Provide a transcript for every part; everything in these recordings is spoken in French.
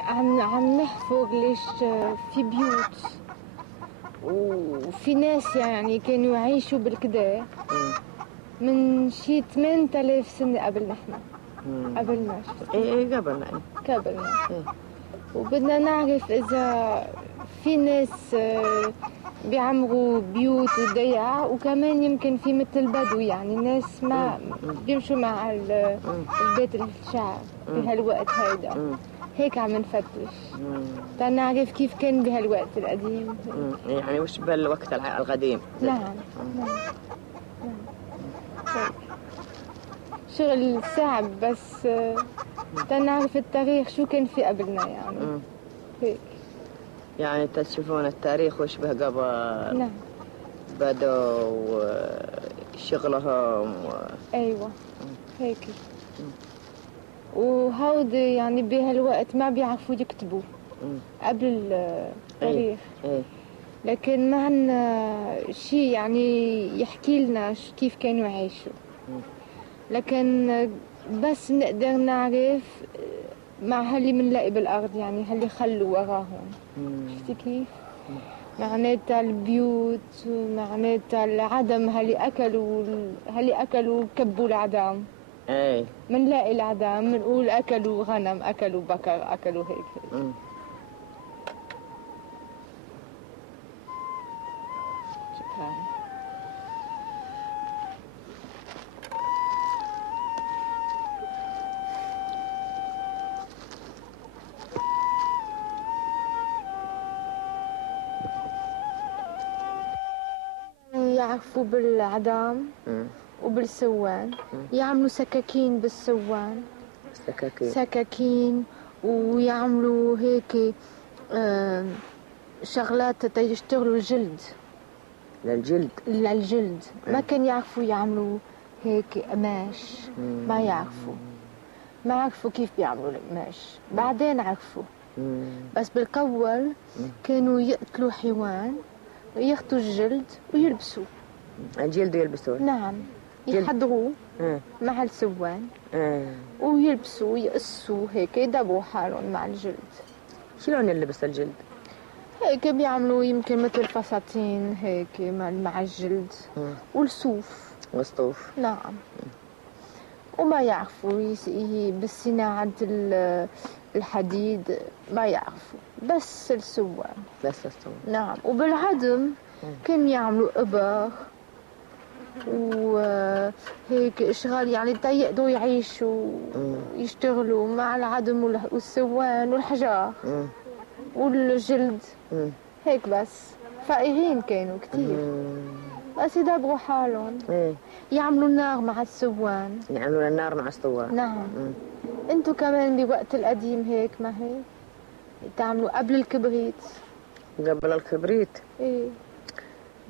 عم نحفر ليش في بيوت وفي ناس يعني كانوا يعيشوا بالكدا من شي 8000 سنة قبل نحن. قبلنا ايه قبلنا وبدنا نعرف إذا في ناس بيعمروا بيوت وضيعة، وكمان يمكن في مثل بدو يعني ناس ما بيمشوا مع البيت الشعب بهالوقت هيدا. هيك عم نفتش تنعرف كيف كان بهالوقت القديم. يعني وش بالوقت القديم. نعم. شغل صعب بس تنعرف التاريخ شو كان في قبلنا يعني. هيك يعني تشوفون التاريخ وشبه قبل. نعم. بدوا شغلهم ايوه هيك. وهودي يعني بهالوقت ما بيعرفوا يكتبوا قبل التاريخ. لكن ما عنا شيء يعني يحكي لنا كيف كانوا يعيشوا. لكن بس نقدر نعرف مع هاللي منلاقي بالأرض، يعني هاللي خلوا وراهم. شفتي كيف؟ معناتها البيوت، معناتها العدم، هاللي أكلوا كبوا العدم. منلاقي العدم منقول أكلوا غنم، أكلوا بقر، أكلوا هيك. شكرا. يعرفوا بالعدم وبالسوان، يعملوا سكاكين بالسوان. سكاكين ويعملوا هيك شغلات تيشتغلوا الجلد. للجلد ما كان يعرفوا يعملوا هيك قماش. ما يعرفوا كيف بيعملوا القماش. بعدين عرفوا. بس بالقول كانوا يقتلوا حيوان وياخذوا الجلد ويلبسوه. الجلد يلبسوه؟ نعم. يحضروه مع السوان ويلبسوه يقصوه هيك يدبوا حالهم مع الجلد. شلون يلبس الجلد؟ هيك بيعملوا يمكن مثل فساتين هيك مع الجلد والصوف. نعم. وما يعرفوا بالصناعة الحديد ما يعرفوا، بس السوان. نعم. وبالعدم كانوا يعملوا إبر وهيك اشغال يعني يقدروا يعيشوا يشتغلوا مع العدم والسوان والحجار والجلد. هيك بس فقيرين كانوا كتير. بس يدبروا حالهم. يعملوا النار مع السوان. نعم. انتو كمان بوقت القديم هيك ما هيك تعملوا قبل الكبريت؟ قبل الكبريت؟ ايه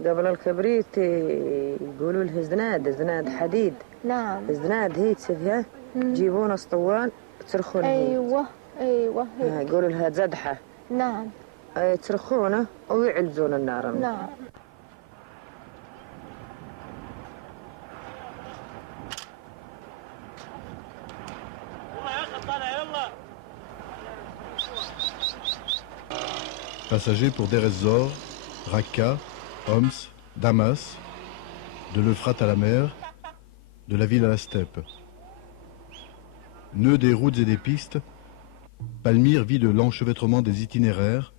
قبل الكبريت يقولوا له زناد حديد. نعم. زناد هيك سفيها يجيبون اسطوان تصرخون. ايوه هيك يقولوا لها زدحه. نعم. يتصرخونه ويعلزون النار. نعم. Passagers pour Deir ez-Zor, Raqqa, Homs, Damas, de l'Euphrate à la mer, de la ville à la steppe. Nœud des routes et des pistes, Palmyre vit de l'enchevêtrement des itinéraires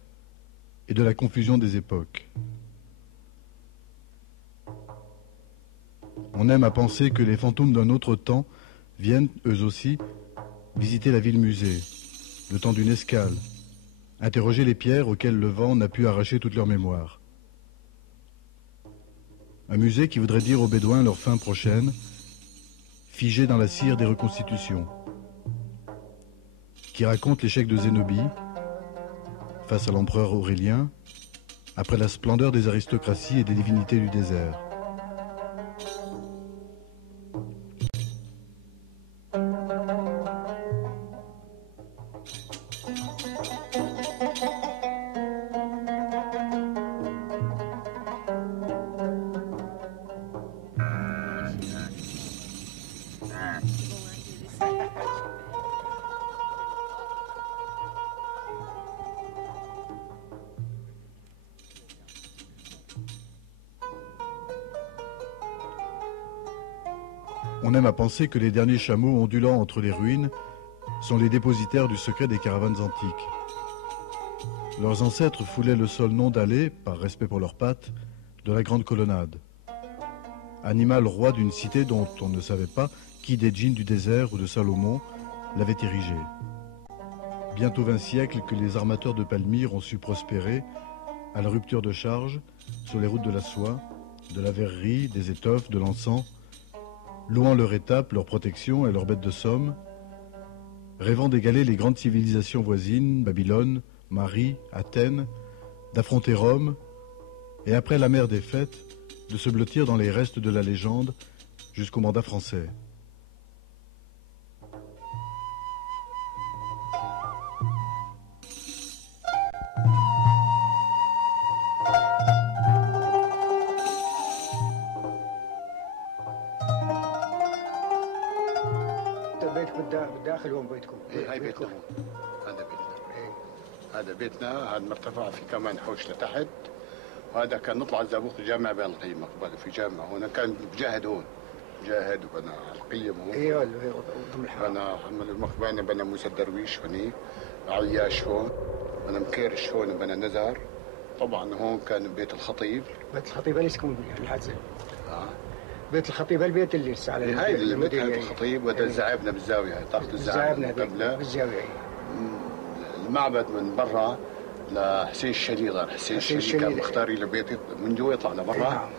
et de la confusion des époques. On aime à penser que les fantômes d'un autre temps viennent, eux aussi, visiter la ville-musée, le temps d'une escale, interroger les pierres auxquelles le vent n'a pu arracher toute leur mémoire. Un musée qui voudrait dire aux Bédouins leur fin prochaine, figé dans la cire des reconstitutions, qui raconte l'échec de Zénobie face à l'empereur Aurélien, après la splendeur des aristocraties et des divinités du désert. On aime à penser que les derniers chameaux ondulant entre les ruines sont les dépositaires du secret des caravanes antiques. Leurs ancêtres foulaient le sol non dallé, par respect pour leurs pattes, de la grande colonnade. Animal roi d'une cité dont on ne savait pas qui des djinns du désert ou de Salomon l'avait érigé. Bientôt 20 siècles que les armateurs de Palmyre ont su prospérer à la rupture de charge sur les routes de la soie, de la verrerie, des étoffes, de l'encens, louant leur étape, leur protection et leurs bêtes de somme, rêvant d'égaler les grandes civilisations voisines, Babylone, Marie, Athènes, d'affronter Rome, et après la mer des fêtes, de se blottir dans les restes de la légende jusqu'au mandat français. بالداخل وين بيتكم؟ هاي بيتنا هون. هذا بيتنا. هذا بيتنا، هذا مرتفع في كمان حوش لتحت، وهذا كان نطلع الزابوق الجامع بين القيم قبل في جامع هون، كان بجاهد هون. جاهد وبنى القيم هون. ايوه ضمن الحرم. بنى محمد المقباني، بنى موسى الدرويش هونيك، عياش هون، بنى مكيرش هون، وبنى نزار. طبعا هون كان بيت الخطيب. بيت الخطيب اللي يسكن الحادثة. بيت الخطيب البيت اللي لسه على هاي البيت هاي الخطيب، وهذا الزعابنا بالزاويه، هاي طاقه الزعابنا قبله بالزاويه. المعبد من برا لحسين الشليضه، حسين الشليضه كان مختاري لبيته من جوا يطلع لبرا.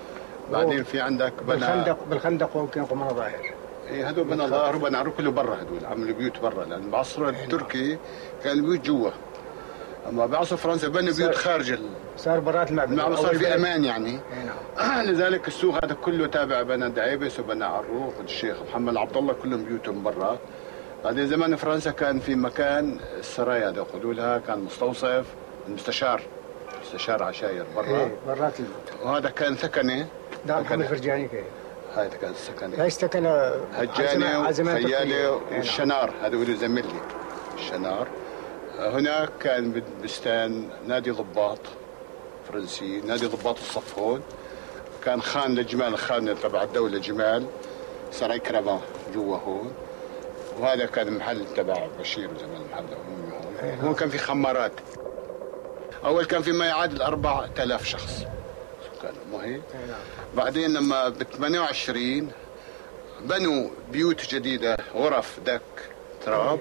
بعدين في عندك بنى بالخندق وكان قمر ظاهر. ايه هذول بنى ظاهر وبنى عرو كله برا، هذول عملوا بيوت برا، لان بعصر التركي كان البيوت جوا. اما بعصر فرنسا بنوا بيوت خارج صار برات المعبد صار في امان يعني. لذلك السوق هذا كله تابع بنى دعيبس وبنى عروق الشيخ محمد عبد الله، كلهم بيوتهم برا. بعدين زمان فرنسا كان في مكان السرايا هذا يقولوا لها، كان مستوصف مستشار عشاير برا. برات البيوت. وهذا كان سكنه. دار محمد فرجاني كان. هاي كان سكنه. هاي سكنه هجاني وخيالي والشنار، هذا يقولوا زملي الشنار. هناك كان بستان نادي ضباط فرنسي، نادي ضباط الصف هون. كان خان للجمال، خان تبع الدولة جمال، سراي كرافان جوا هون. وهذا كان محل تبع بشير زمان، محل هون. هون كان في خمارات. أول كان في ما يعادل 4000 شخص سكان، مو هيك؟ بعدين لما ب 28 بنوا بيوت جديدة، غرف دك تراب،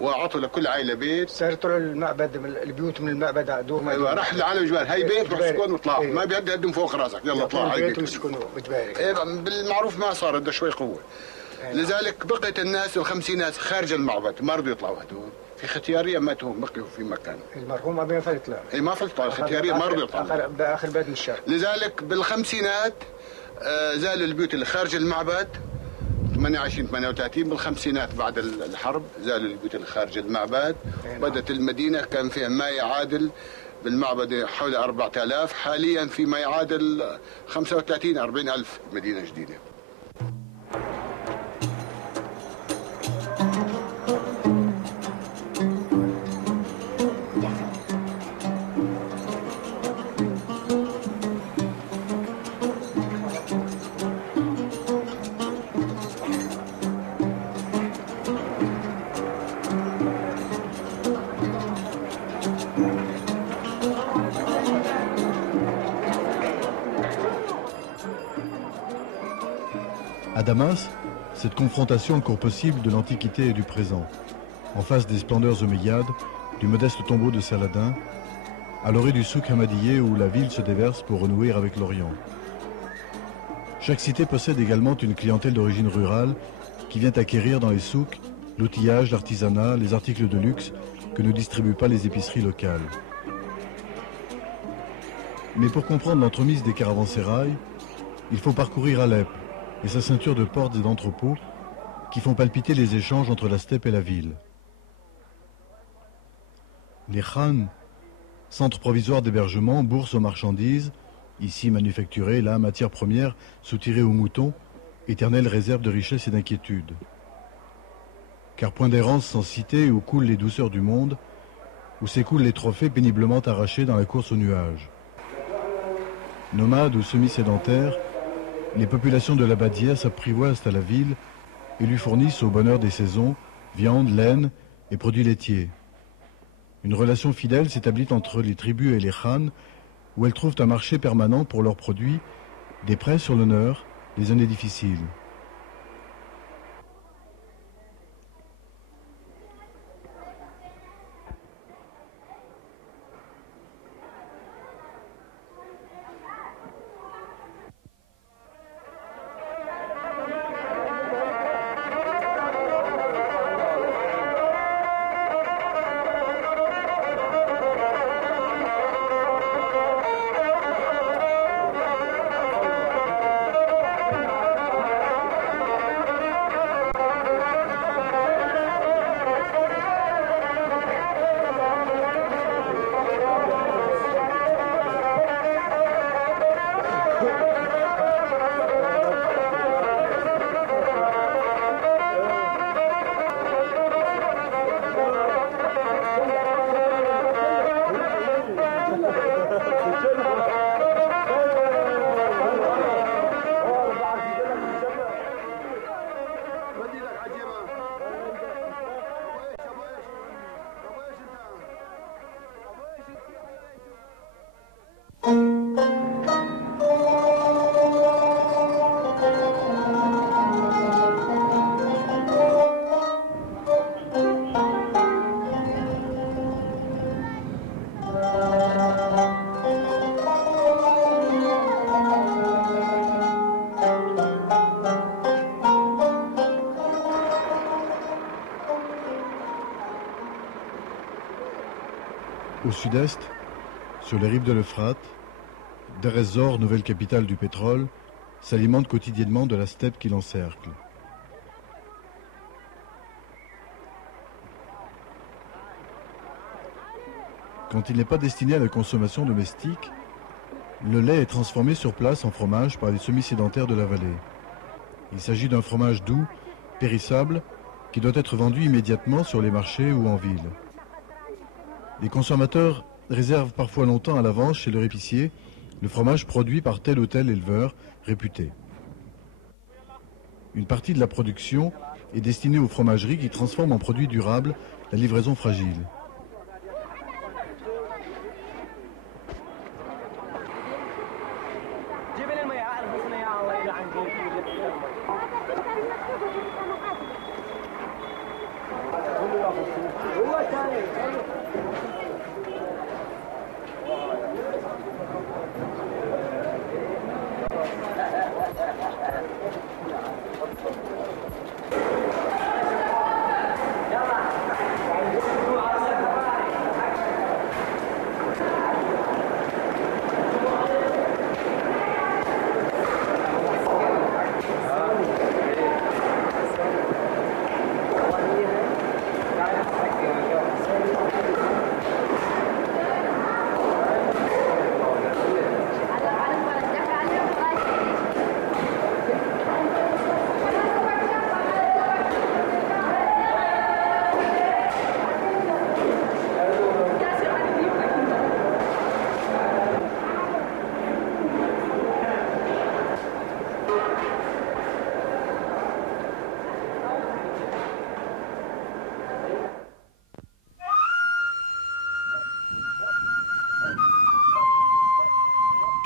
وعطوا لكل عائله بيت. صارت المعبد البيوت من المعبد دور ما. ايوه راح لعالم الجبال، هاي بيت روح اسكن واطلع. ما بيقدر يقدم فوق راسك، يلا اطلع هاي بيت واسكنوا بتبارك. ايه بالمعروف ما صار، بده شوي قوه. لذلك بقيت الناس الخمسينات خارج المعبد، ما رضوا يطلعوا هدول. في ختياريه ماتوا، بقيوا في مكان. المرحوم ما بين فلت لا. اي ما فلت يطلع، الختياريه ما رضوا يطلعوا. باخر بيت من الشارع. لذلك بالخمسينات زالوا البيوت اللي خارج المعبد. 28 38 بالخمسينات بعد الحرب زالوا البيوت اللي خارج المعبد. بدت المدينه كان فيها ما يعادل بالمعبد حول 4000، حاليا في ما يعادل 35 40 الف مدينه جديده. À Damas, cette confrontation encore possible de l'Antiquité et du présent, en face des splendeurs omeyyades, du modeste tombeau de Saladin, à l'orée du souk hamadiyé où la ville se déverse pour renouer avec l'Orient. Chaque cité possède également une clientèle d'origine rurale qui vient acquérir dans les souks l'outillage, l'artisanat, les articles de luxe que ne distribuent pas les épiceries locales. Mais pour comprendre l'entremise des caravansérails, il faut parcourir Alep et sa ceinture de portes et d'entrepôts qui font palpiter les échanges entre la steppe et la ville. Les khans, centres provisoires d'hébergement, bourses aux marchandises, ici manufacturées, là matières premières soutirées aux moutons, éternelle réserve de richesse et d'inquiétude. Car point d'errance sans cité où coulent les douceurs du monde, où s'écoulent les trophées péniblement arrachés dans la course aux nuages. Nomades ou semi-sédentaires, les populations de la Badia s'apprivoisent à la ville et lui fournissent au bonheur des saisons viande, laine et produits laitiers. Une relation fidèle s'établit entre les tribus et les khans, où elles trouvent un marché permanent pour leurs produits, des prêts sur l'honneur, des années difficiles. Au sud-est, sur les rives de l'Euphrate, Deir ez-Zor, nouvelle capitale du pétrole, s'alimente quotidiennement de la steppe qui l'encercle. Quand il n'est pas destiné à la consommation domestique, le lait est transformé sur place en fromage par les semi-sédentaires de la vallée. Il s'agit d'un fromage doux, périssable, qui doit être vendu immédiatement sur les marchés ou en ville. Les consommateurs réservent parfois longtemps à l'avance chez leur épicier le fromage produit par tel ou tel éleveur réputé. Une partie de la production est destinée aux fromageries qui transforment en produit durable la livraison fragile.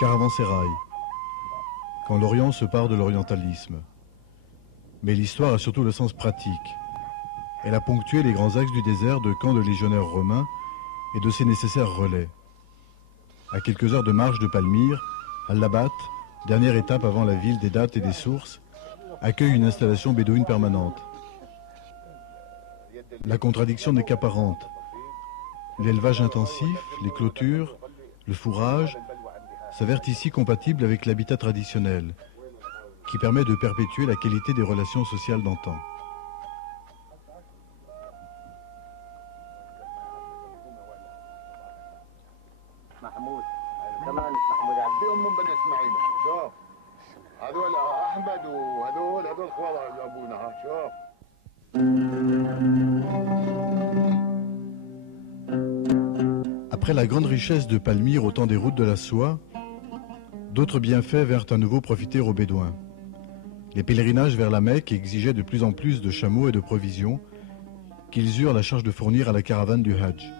Caravansérail, quand l'Orient se part de l'orientalisme. Mais l'histoire a surtout le sens pratique. Elle a ponctué les grands axes du désert de camps de légionnaires romains et de ses nécessaires relais. À quelques heures de marche de Palmyre, Al-Labat, dernière étape avant la ville des dattes et des sources, accueille une installation bédouine permanente. La contradiction n'est qu'apparente. L'élevage intensif, les clôtures, le fourrage s'avèrent ici compatibles avec l'habitat traditionnel, qui permet de perpétuer la qualité des relations sociales d'antan. Après la grande richesse de Palmyre au temps des routes de la soie, D'autres bienfaits vinrent à nouveau profiter aux Bédouins. Les pèlerinages vers la Mecque exigeaient de plus en plus de chameaux et de provisions qu'ils eurent la charge de fournir à la caravane du Hajj.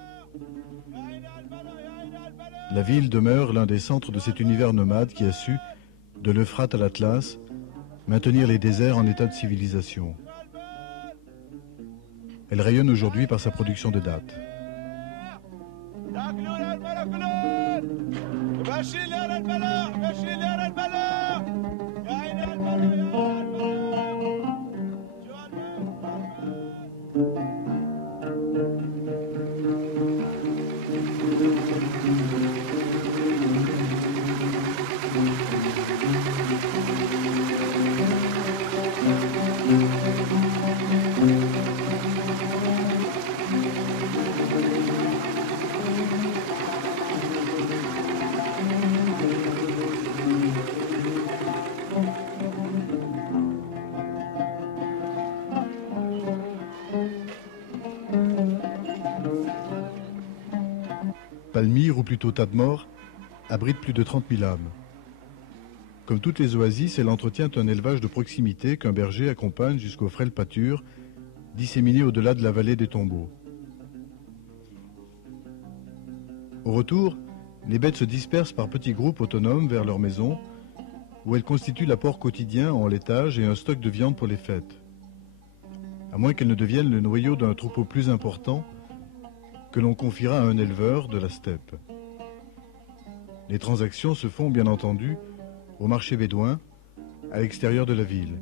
La ville demeure l'un des centres de cet univers nomade qui a su, de l'Euphrate à l'Atlas, maintenir les déserts en état de civilisation. Elle rayonne aujourd'hui par sa production de dattes. Palmyre, ou plutôt Tadmor, abrite plus de 30 000 âmes. Comme toutes les oasis, elle entretient un élevage de proximité qu'un berger accompagne jusqu'aux frêles pâtures, disséminées au-delà de la vallée des tombeaux. Au retour, les bêtes se dispersent par petits groupes autonomes vers leur maison, où elles constituent l'apport quotidien en laitage et un stock de viande pour les fêtes. À moins qu'elles ne deviennent le noyau d'un troupeau plus important, que l'on confiera à un éleveur de la steppe. Les transactions se font bien entendu au marché bédouin, à l'extérieur de la ville.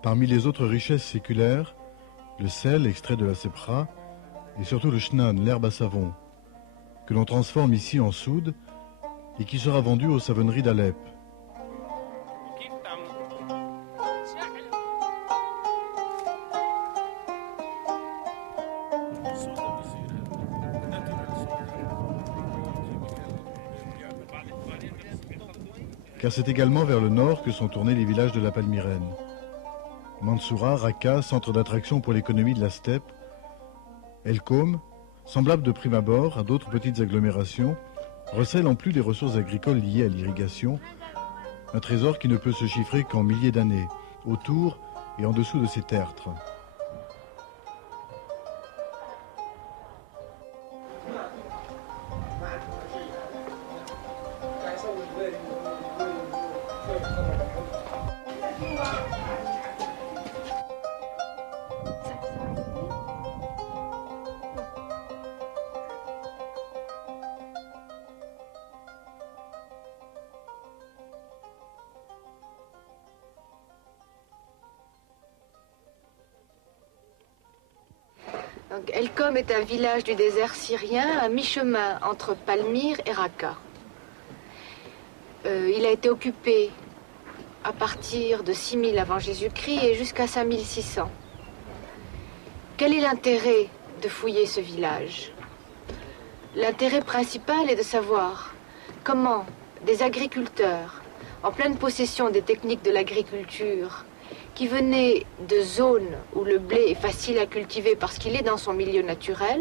Parmi les autres richesses séculaires, le sel extrait de la sépra et surtout le shnan, l'herbe à savon, que l'on transforme ici en soude et qui sera vendu aux savonneries d'Alep. Car c'est également vers le nord que sont tournés les villages de la Palmyrène. Mansoura, Raqqa, centre d'attraction pour l'économie de la steppe. El Koum, semblable de prime abord à d'autres petites agglomérations, recèle en plus des ressources agricoles liées à l'irrigation, un trésor qui ne peut se chiffrer qu'en milliers d'années, autour et en dessous de ces tertres. Donc, El Koum est un village du désert syrien à mi-chemin entre Palmyre et Raqqa. Il a été occupé à partir de 6000 avant Jésus-Christ et jusqu'à 5600. Quel est l'intérêt de fouiller ce village? L'intérêt principal est de savoir comment des agriculteurs, en pleine possession des techniques de l'agriculture, qui venaient de zones où le blé est facile à cultiver parce qu'il est dans son milieu naturel,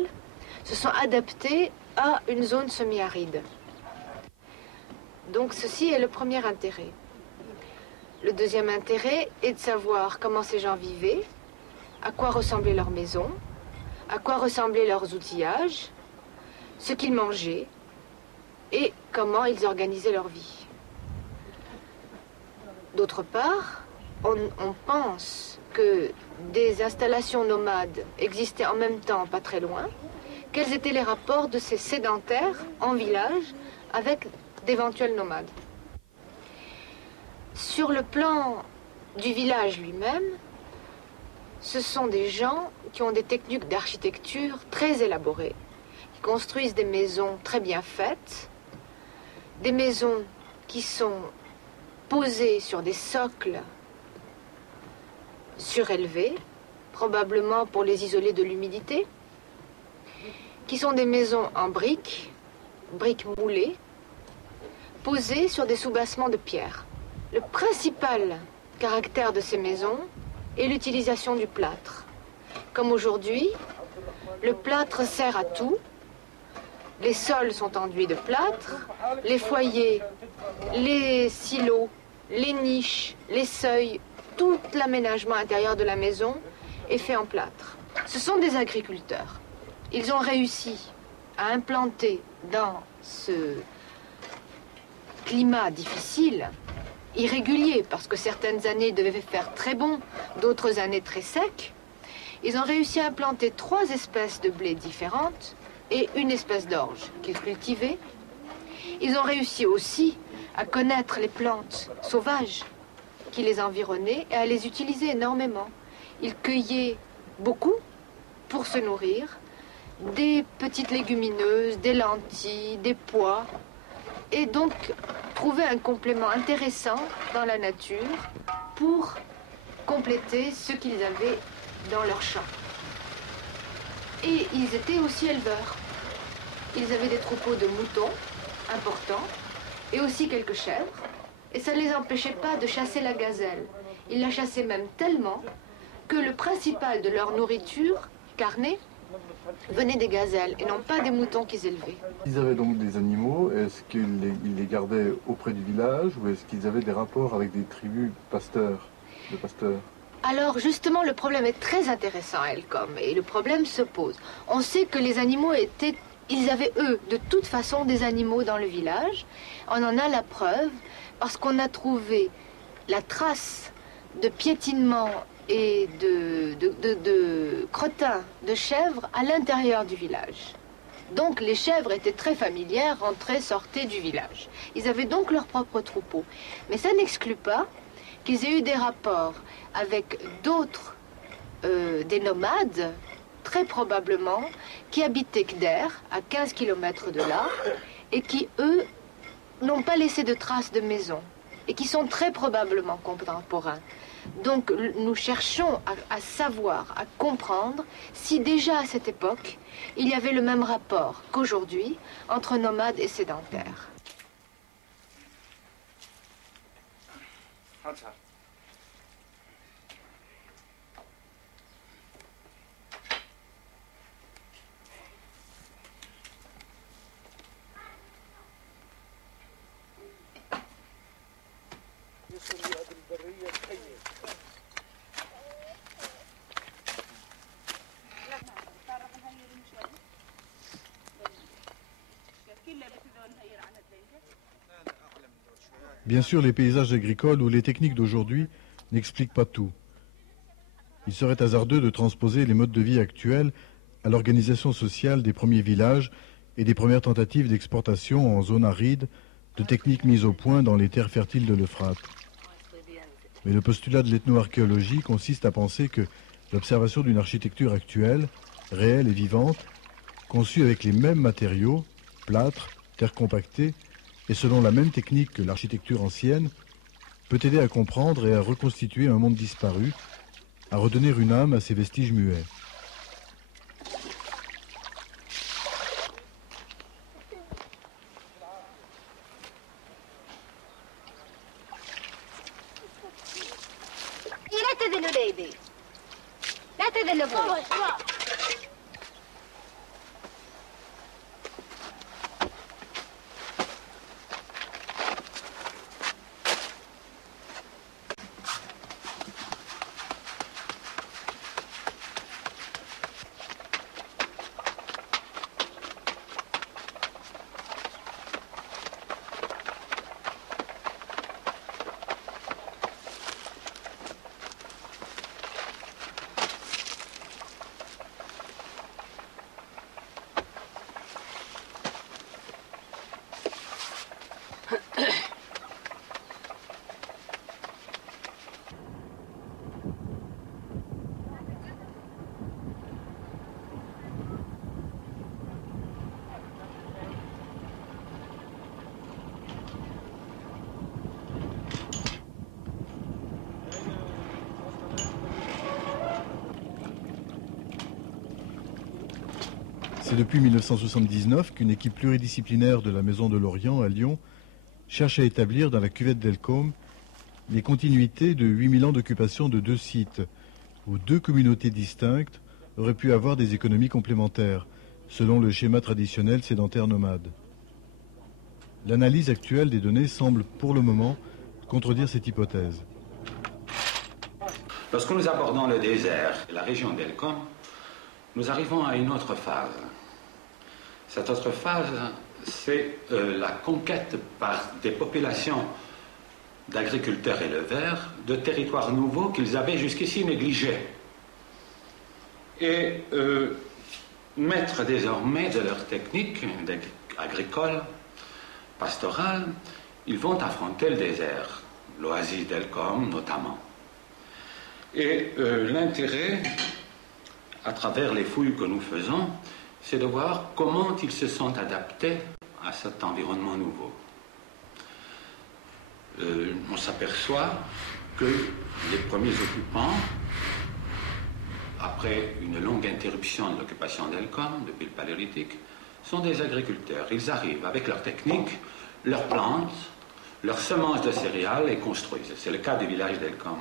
se sont adaptés à une zone semi-aride. Donc ceci est le premier intérêt. Le deuxième intérêt est de savoir comment ces gens vivaient, à quoi ressemblaient leurs maisons, à quoi ressemblaient leurs outillages, ce qu'ils mangeaient et comment ils organisaient leur vie. D'autre part, on pense que des installations nomades existaient en même temps pas très loin. Quels étaient les rapports de ces sédentaires en village avec d'éventuels nomades? Sur le plan du village lui-même, ce sont des gens qui ont des techniques d'architecture très élaborées, qui construisent des maisons très bien faites, des maisons qui sont posées sur des socles surélevés, probablement pour les isoler de l'humidité, qui sont des maisons en briques moulées, posées sur des soubassements de pierre. Le principal caractère de ces maisons est l'utilisation du plâtre. Comme aujourd'hui, le plâtre sert à tout. Les sols sont enduits de plâtre, les foyers, les silos, les niches, les seuils, tout l'aménagement intérieur de la maison est fait en plâtre. Ce sont des agriculteurs. Ils ont réussi à implanter dans ce climat difficile, irrégulier, parce que certaines années devaient faire très bon, d'autres années très sec, ils ont réussi à implanter 3 espèces de blé différentes et une espèce d'orge qu'ils cultivaient. Ils ont réussi aussi à connaître les plantes sauvages qui les environnaient et à les utiliser énormément. Ils cueillaient beaucoup pour se nourrir, des petites légumineuses, des lentilles, des pois, et donc trouver un complément intéressant dans la nature pour compléter ce qu'ils avaient dans leur champ. Et ils étaient aussi éleveurs. Ils avaient des troupeaux de moutons importants et aussi quelques chèvres, et ça ne les empêchait pas de chasser la gazelle. Ils la chassaient même tellement que le principal de leur nourriture, carnée, venait des gazelles et non pas des moutons qu'ils élevaient. Ils avaient donc des animaux, est-ce qu'ils les gardaient auprès du village ou est-ce qu'ils avaient des rapports avec des tribus de pasteurs? Alors justement, le problème est très intéressant à Elcom et le problème se pose. On sait que les animaux ils avaient eux, de toute façon, des animaux dans le village. On en a la preuve parce qu'on a trouvé la trace de piétinement et de crottins de chèvres à l'intérieur du village. Donc les chèvres étaient très familières, rentraient, sortaient du village. Ils avaient donc leur propre troupeau. Mais ça n'exclut pas qu'ils aient eu des rapports avec d'autres, des nomades, très probablement, qui habitaient Kder, à 15 km de là, et qui, eux, n'ont pas laissé de traces de maison, et qui sont très probablement contemporains. Donc nous cherchons à savoir, à comprendre si déjà à cette époque, il y avait le même rapport qu'aujourd'hui entre nomades et sédentaires. Bien sûr, les paysages agricoles ou les techniques d'aujourd'hui n'expliquent pas tout. Il serait hasardeux de transposer les modes de vie actuels à l'organisation sociale des premiers villages et des premières tentatives d'exportation en zone aride de techniques mises au point dans les terres fertiles de l'Euphrate. Mais le postulat de l'ethnoarchéologie consiste à penser que l'observation d'une architecture actuelle, réelle et vivante, conçue avec les mêmes matériaux, plâtre, terre compactée, et selon la même technique que l'architecture ancienne, peut aider à comprendre et à reconstituer un monde disparu, à redonner une âme à ces vestiges muets. depuis 1979 qu'une équipe pluridisciplinaire de la Maison de l'Orient à Lyon cherche à établir dans la cuvette d'Elcom les continuités de 8000 ans d'occupation de 2 sites, où 2 communautés distinctes auraient pu avoir des économies complémentaires, selon le schéma traditionnel sédentaire nomade. L'analyse actuelle des données semble, pour le moment, contredire cette hypothèse. Lorsque nous abordons le désert et la région d'Elcom, nous arrivons à une autre phase. Cette autre phase, c'est la conquête par des populations d'agriculteurs éleveurs de territoires nouveaux qu'ils avaient jusqu'ici négligés. Et maîtres désormais de leurs techniques agricoles, pastorales, ils vont affronter le désert, l'oasis d'Elcom notamment. Et l'intérêt, à travers les fouilles que nous faisons, c'est de voir comment ils se sont adaptés à cet environnement nouveau. On s'aperçoit que les premiers occupants, après une longue interruption de l'occupation d'Elcom depuis le Paléolithique, sont des agriculteurs. Ils arrivent avec leurs techniques, leurs plantes, leurs semences de céréales et construisent. C'est le cas du village d'Elcom.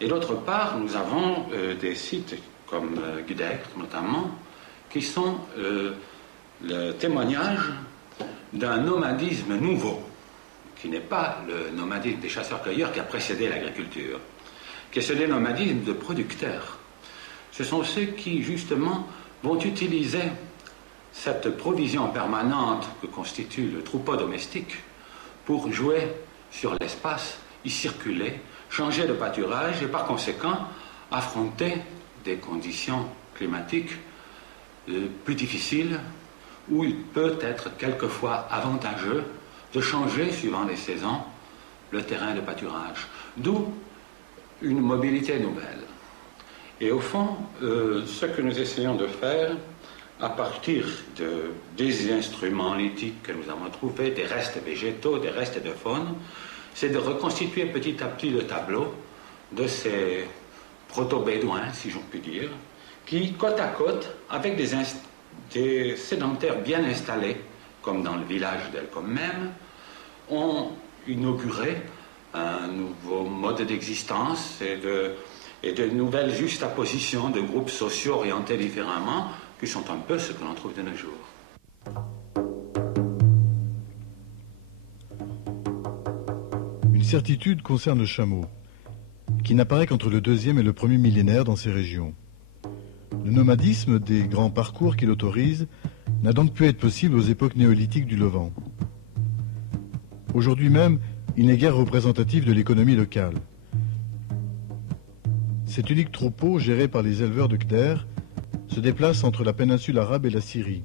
Et d'autre part, nous avons des sites comme Gdert notamment, qui sont le témoignage d'un nomadisme nouveau, qui n'est pas le nomadisme des chasseurs-cueilleurs qui a précédé l'agriculture, qui est ce nomadisme de producteurs. Ce sont ceux qui, justement, vont utiliser cette provision permanente que constitue le troupeau domestique pour jouer sur l'espace, y circuler, changer de pâturage et par conséquent affronter des conditions climatiques plus difficiles où il peut être quelquefois avantageux de changer, suivant les saisons, le terrain de pâturage. D'où une mobilité nouvelle. Et au fond, ce que nous essayons de faire, à partir des instruments lithiques que nous avons trouvés, des restes végétaux, des restes de faune, c'est de reconstituer petit à petit le tableau de ces proto-bédouins, si j'en puis dire, qui, côte à côte, avec des sédentaires bien installés, comme dans le village d'Elcom même, ont inauguré un nouveau mode d'existence et de nouvelles juxtapositions de groupes sociaux orientés différemment, qui sont un peu ce que l'on trouve de nos jours. Une certitude concerne le chameau, qui n'apparaît qu'entre le 2e et le 1er millénaire dans ces régions. Le nomadisme des grands parcours qui l'autorisent n'a donc pu être possible aux époques néolithiques du Levant. Aujourd'hui même, il n'est guère représentatif de l'économie locale. Cet unique troupeau, géré par les éleveurs de Kder, se déplace entre la péninsule arabe et la Syrie.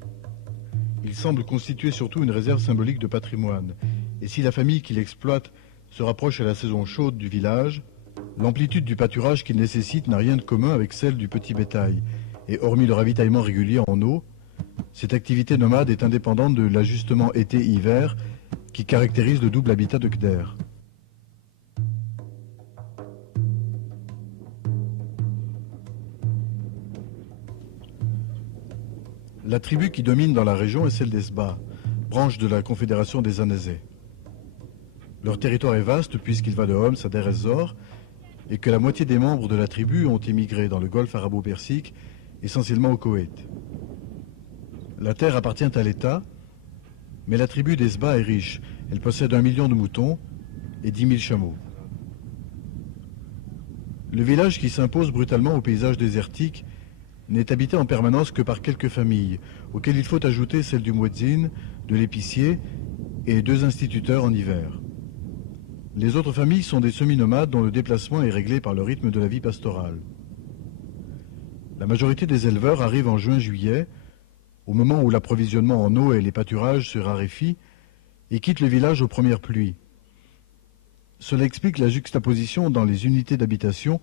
Il semble constituer surtout une réserve symbolique de patrimoine, et si la famille qui l'exploite se rapproche à la saison chaude du village, l'amplitude du pâturage qu'il nécessite n'a rien de commun avec celle du petit bétail, et hormis le ravitaillement régulier en eau, cette activité nomade est indépendante de l'ajustement été-hiver qui caractérise le double habitat de Kder. La tribu qui domine dans la région est celle des Sba, branche de la confédération des Anazés. Leur territoire est vaste puisqu'il va de Homs à Der ez-Zor et que la moitié des membres de la tribu ont émigré dans le golfe arabo-persique, essentiellement au Koweït. La terre appartient à l'État, mais la tribu des Sba est riche. Elle possède 1 million de moutons et 10 000 chameaux. Le village qui s'impose brutalement au paysage désertique n'est habité en permanence que par quelques familles, auxquelles il faut ajouter celle du muezzin, de l'épicier et 2 instituteurs en hiver. Les autres familles sont des semi-nomades dont le déplacement est réglé par le rythme de la vie pastorale. La majorité des éleveurs arrivent en juin-juillet, au moment où l'approvisionnement en eau et les pâturages se raréfient, et quittent le village aux premières pluies. Cela explique la juxtaposition dans les unités d'habitation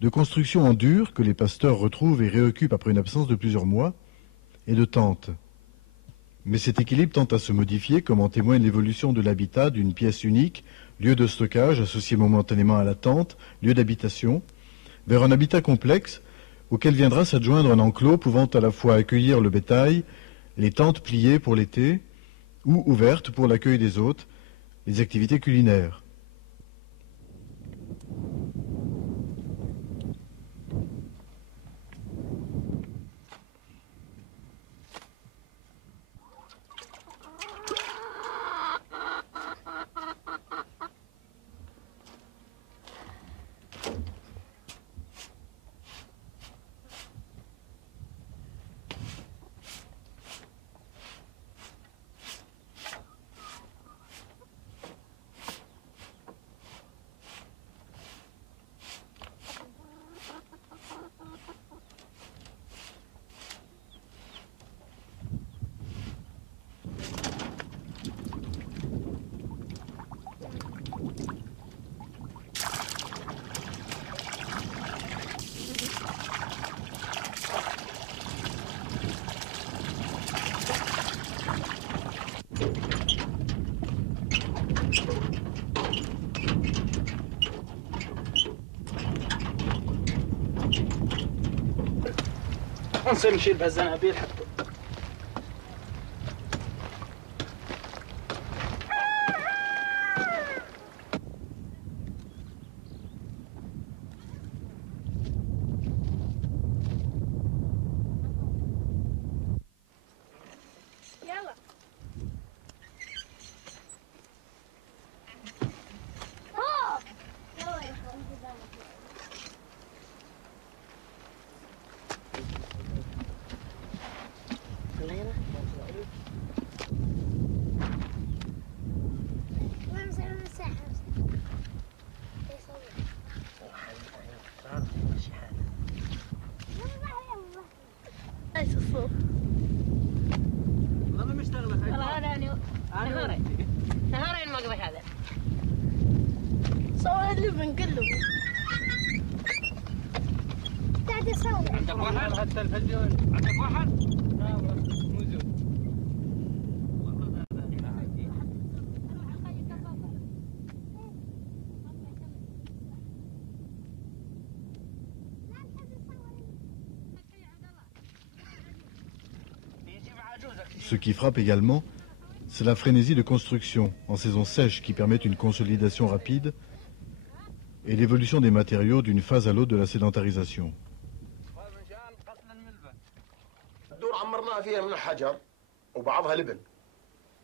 de constructions en dur que les pasteurs retrouvent et réoccupent après une absence de plusieurs mois, et de tentes. Mais cet équilibre tend à se modifier, comme en témoigne l'évolution de l'habitat d'une pièce unique, lieu de stockage associé momentanément à la tente, lieu d'habitation, vers un habitat complexe auquel viendra s'adjoindre un enclos pouvant à la fois accueillir le bétail, les tentes pliées pour l'été ou ouvertes pour l'accueil des hôtes, les activités culinaires. نصير نشيل بهالزنابيل حتى والله مشتغله والله نهارين المقبح هذا صور اللبن كله قاعد يصور. عندك واحد على التلفزيون؟ عندك واحد؟ لا موجود. Ce qui frappe également, c'est la frénésie de construction en saison sèche qui permet une consolidation rapide et l'évolution des matériaux d'une phase à l'autre de la sédentarisation. الدور عمرناها فيها من الحجر وبعضها لبن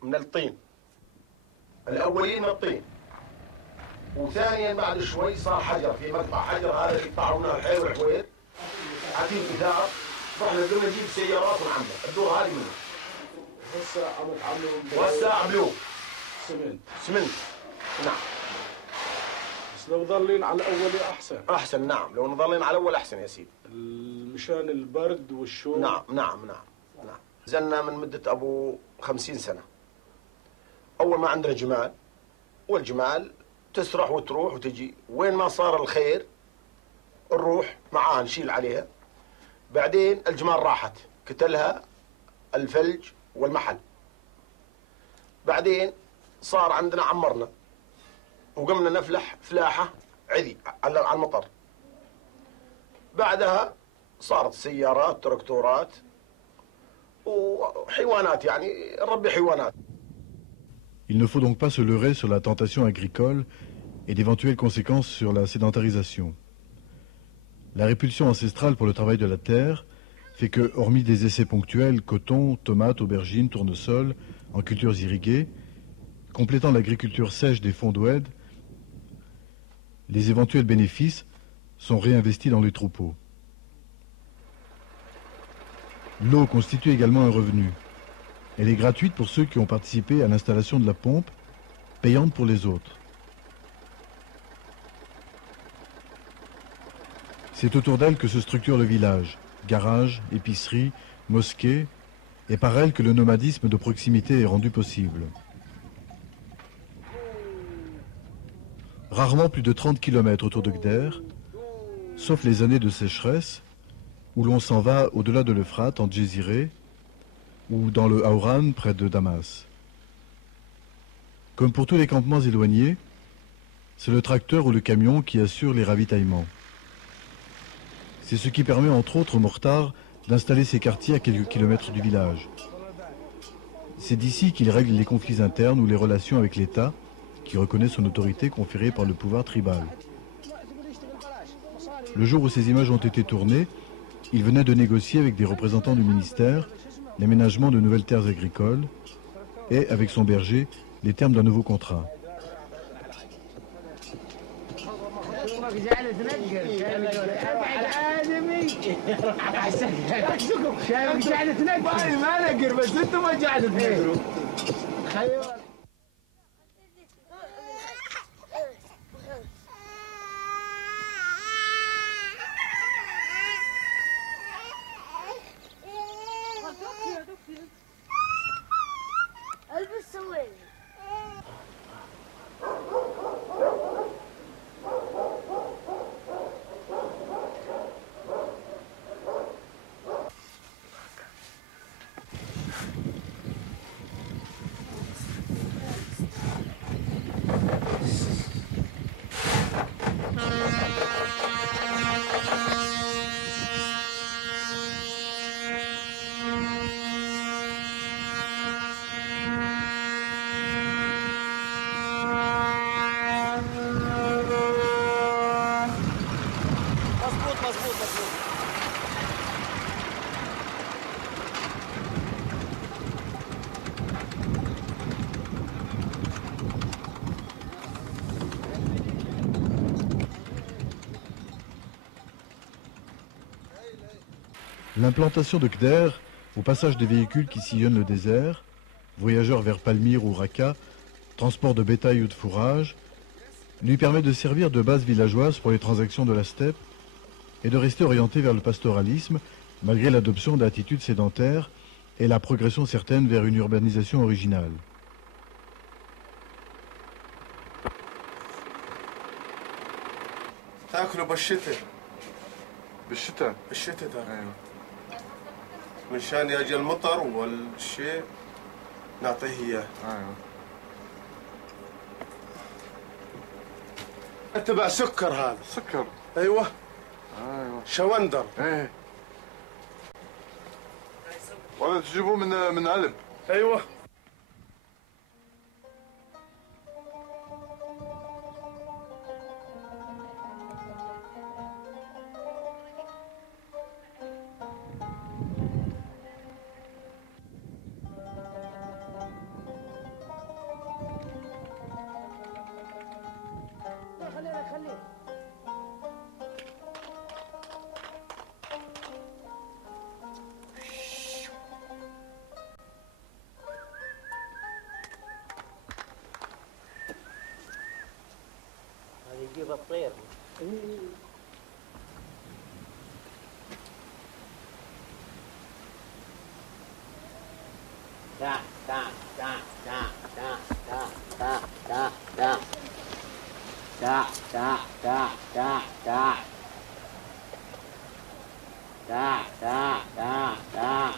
من الطين. الأولين من الطين وثانيا بعد شوي صار حجر في مقطع حجر هذا اللي قطعوا منها الحي والحوير عتيق بثار رحنا قلنا نجيب سيارات ونعمر الدور هذه منها. هسه عم تعملوا وهسه عملوه سمنت نعم. بس لو ظلين على الأول أحسن. أحسن نعم لو نظلين على الأول أحسن يا سيدي. مشان البرد والشوب. نعم. زلنا من مدة أبو 50 سنة. أول ما عندنا جمال والجمال تسرح وتروح وتجي وين ما صار الخير نروح معاها نشيل عليها. بعدين الجمال راحت كتلها الفلج والمحل. بعدين صار عندنا عمرنا وقمنا نفلح فلاحة عذي على المطر. بعدها صارت سيارات تركتورات وحيوانات يعني نربي حيوانات. Il ne faut donc pas se leurrer sur la tentation agricole et d'éventuelles conséquences sur la sédentarisation. La répulsion ancestrale pour le travail de la terre fait que, hormis des essais ponctuels, coton, tomates, aubergines, tournesols, en cultures irriguées, complétant l'agriculture sèche des fonds d'Oued, les éventuels bénéfices sont réinvestis dans les troupeaux. L'eau constitue également un revenu. Elle est gratuite pour ceux qui ont participé à l'installation de la pompe, payante pour les autres. C'est autour d'elle que se structure le village, garage, épicerie, mosquée, et par elle que le nomadisme de proximité est rendu possible. Rarement plus de 30 km autour de Gder, sauf les années de sécheresse, où l'on s'en va au-delà de l'Euphrate en Djéziré, ou dans le Haouran près de Damas. Comme pour tous les campements éloignés, c'est le tracteur ou le camion qui assure les ravitaillements. C'est ce qui permet entre autres au Mortar d'installer ses quartiers à quelques kilomètres du village. C'est d'ici qu'il règle les conflits internes ou les relations avec l'État, qui reconnaît son autorité conférée par le pouvoir tribal. Le jour où ces images ont été tournées, il venait de négocier avec des représentants du ministère l'aménagement de nouvelles terres agricoles et, avec son berger, les termes d'un nouveau contrat. L'implantation de Kder, au passage des véhicules qui sillonnent le désert, voyageurs vers Palmyre ou Raqqa, transport de bétail ou de fourrage, lui permet de servir de base villageoise pour les transactions de la steppe et de rester orienté vers le pastoralisme, malgré l'adoption d'attitudes sédentaires et la progression certaine vers une urbanisation originale. مشان يجي المطر والشيء نعطيه اياه. تبع سكر هذا. سكر. ايوه. شوندر. ايه. ولا تجيبوه من علب. ايوه. يجيب الطير. دا دا دا دا دا دا دا دا دا دا دا دا دا دا دا دا دا دا.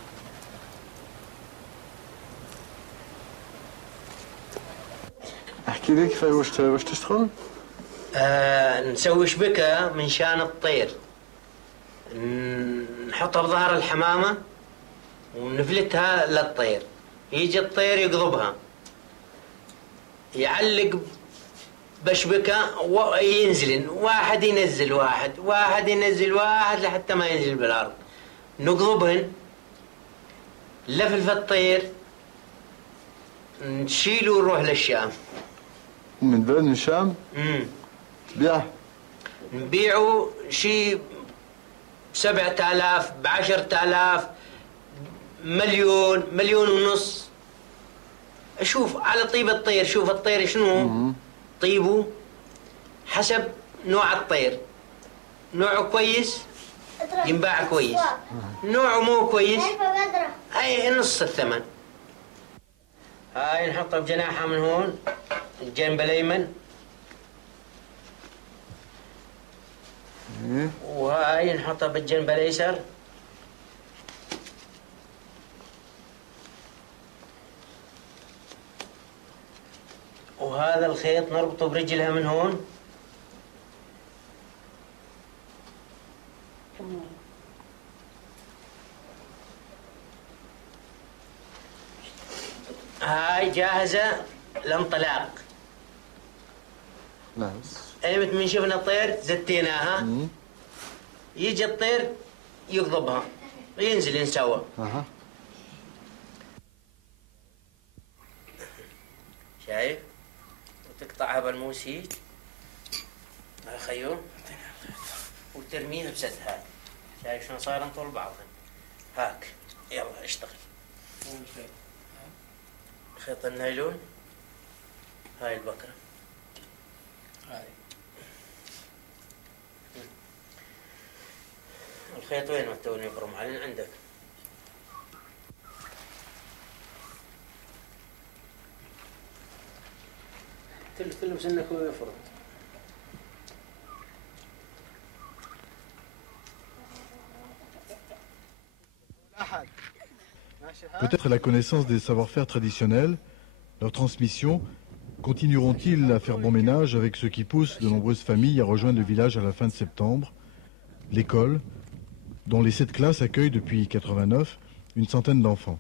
احكي لي كيف واش تشتغل؟ نسوي شبكة من شان الطير، نحطها بظهر الحمامة ونفلتها للطير، يجي الطير يقضبها، يعلق بشبكة وينزل، واحد ينزل واحد، واحد ينزل واحد لحتى ما ينزل بالأرض، نقضبهن لفلف الطير نشيله ونروح للشام. من بلد من الشام؟ تبيعه؟ نبيعه شيء 7000 ب10,000 مليون، مليون ونص. شوف على طيب الطير، شوف الطير شنو طيبه حسب نوع الطير. نوعه كويس ينباع كويس، نوعه مو كويس هاي نص الثمن. هاي نحطها بجناحها من هون الجنب الايمن، وهاي نحطها بالجنب الايسر، وهذا الخيط نربطه برجلها من هون هاي جاهزة للانطلاق. أي مثل ما شفنا الطير زتيناها. يجي الطير يقضبها ينزل ينسوى. شايف؟ وتقطعها بالموسيج يا خيوم وترميها بسدها. شايف شلون صايرن طول بعضهم؟ هاك يلا اشتغل. خيط النايلون هاي البكرة هاي الخيط وين ما توني يبرم علينا عندك. تلبس انك ويفرط. Peut-être la connaissance des savoir-faire traditionnels, leur transmission, continueront-ils à faire bon ménage avec ce qui pousse de nombreuses familles à rejoindre le village à la fin de septembre, l'école, dont les 7 classes accueillent depuis 1989 une centaine d'enfants.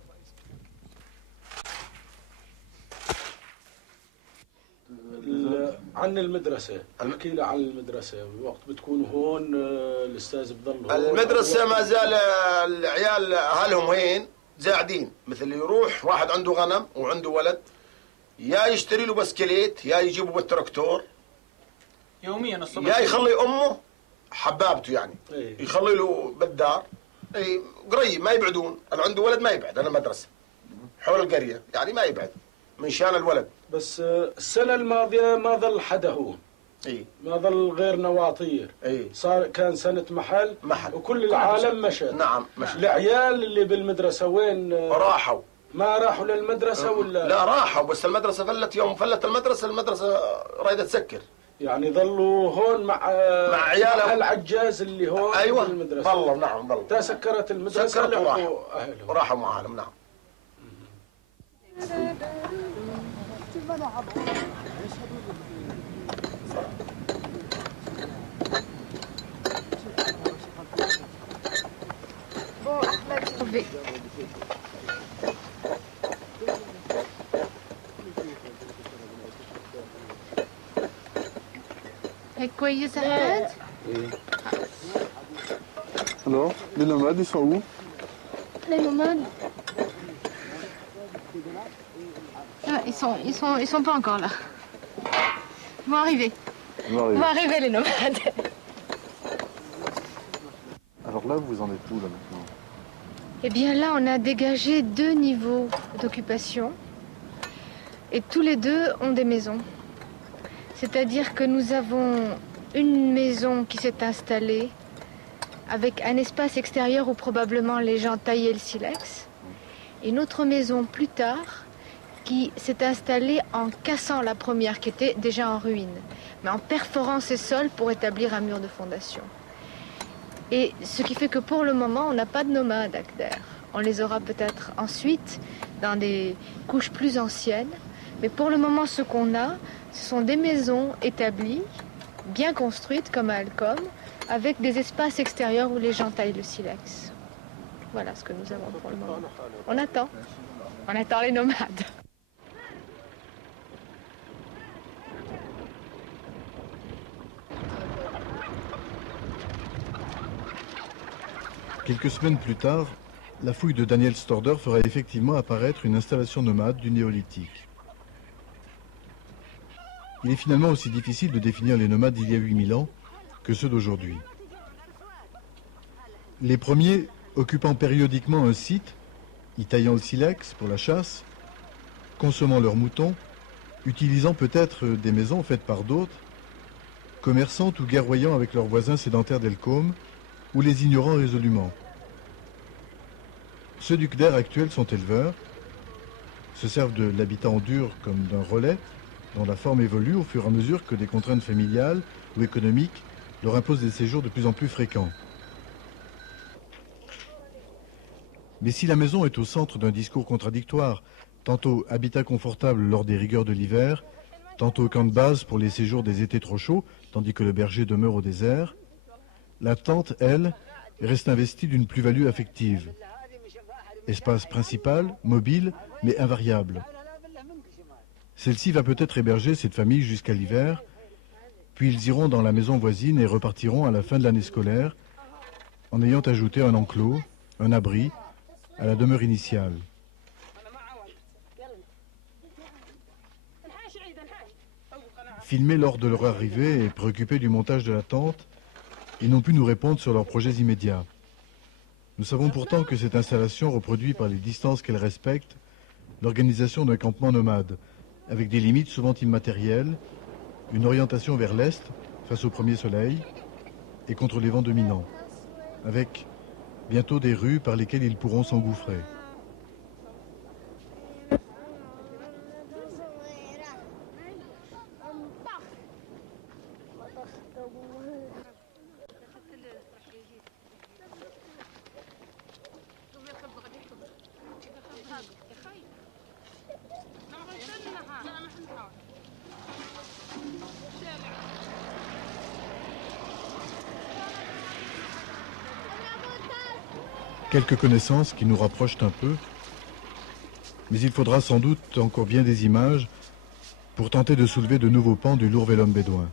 عن المدرسة، احكي لي عن المدرسة، وقت بتكون هون الأستاذ بضل. المدرسة ما زال العيال أهلهم هين زاعدين، مثل يروح واحد عنده غنم وعنده ولد يا يشتري له بسكليت يا يجيبه بالتراكتور يوميا الصبح، يا يخلي أمه حبابته يعني يخلي له بالدار قريب ما يبعدون. أنا عنده ولد ما يبعد، أنا مدرسة حول القرية يعني ما يبعد من شان الولد. بس السنة الماضية ما ظل حدا هون. ما ظل غير نواطير. صار كان سنة محل وكل العالم مشى. نعم مشى. العيال اللي بالمدرسة وين راحوا؟ ما راحوا للمدرسة ولا؟ لا راحوا بس المدرسة فلت. يوم فلت المدرسة رايدة تسكر. يعني ظلوا هون مع عيالهم العجاز اللي هون. ايوه بالمدرسة. والله نعم والله. تسكرت المدرسة سكرت وراحوا مع اهلهم. نعم. هيك كويس أحمد؟ Alors, les nomades, ils sont où? Les nomades? Ah, ils sont pas encore là. Ils vont arriver. Ils vont arriver les nomades. Alors là, vous en êtes où là maintenant? Eh bien là, on a dégagé 2 niveaux d'occupation et tous les 2 ont des maisons. C'est-à-dire que nous avons une maison qui s'est installée avec un espace extérieur où probablement les gens taillaient le silex, et une autre maison plus tard qui s'est installée en cassant la première qui était déjà en ruine, mais en perforant ses sols pour établir un mur de fondation. Et ce qui fait que pour le moment, on n'a pas de nomades à Kder. On les aura peut-être ensuite dans des couches plus anciennes, mais pour le moment, ce qu'on a, ce sont des maisons établies, bien construites comme à Alcom, avec des espaces extérieurs où les gens taillent le silex. Voilà ce que nous avons pour le moment. On attend les nomades. Quelques semaines plus tard, la fouille de Daniel Storder fera effectivement apparaître une installation nomade du néolithique. Il est finalement aussi difficile de définir les nomades d'il y a 8000 ans que ceux d'aujourd'hui. Les premiers, occupant périodiquement un site, y taillant le silex pour la chasse, consommant leurs moutons, utilisant peut-être des maisons faites par d'autres, commerçant ou guerroyant avec leurs voisins sédentaires d'Elcom, ou les ignorant résolument. Ceux du Kder actuels sont éleveurs, se servent de l'habitat en dur comme d'un relais, dont la forme évolue au fur et à mesure que des contraintes familiales ou économiques leur imposent des séjours de plus en plus fréquents. Mais si la maison est au centre d'un discours contradictoire, tantôt habitat confortable lors des rigueurs de l'hiver, tantôt camp de base pour les séjours des étés trop chauds, tandis que le berger demeure au désert, la tente, elle, reste investie d'une plus-value affective. Espace principal, mobile, mais invariable. Celle-ci va peut-être héberger cette famille jusqu'à l'hiver, puis ils iront dans la maison voisine et repartiront à la fin de l'année scolaire, en ayant ajouté un enclos, un abri, à la demeure initiale. Filmés lors de leur arrivée et préoccupés du montage de la tente, ils n'ont pu nous répondre sur leurs projets immédiats. Nous savons pourtant que cette installation reproduit par les distances qu'elle respecte l'organisation d'un campement nomade, avec des limites souvent immatérielles, une orientation vers l'est face au premier soleil et contre les vents dominants, avec bientôt des rues par lesquelles ils pourront s'engouffrer. Quelques connaissances qui nous rapprochent un peu, mais il faudra sans doute encore bien des images pour tenter de soulever de nouveaux pans du lourd vélum bédouin.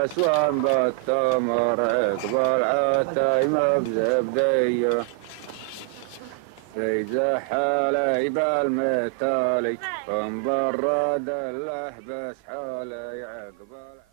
حسوان بالتمر اقبل عتايمة بزبدية سيد حالي بالمثالي فمبرد اللحبس حالي عقبل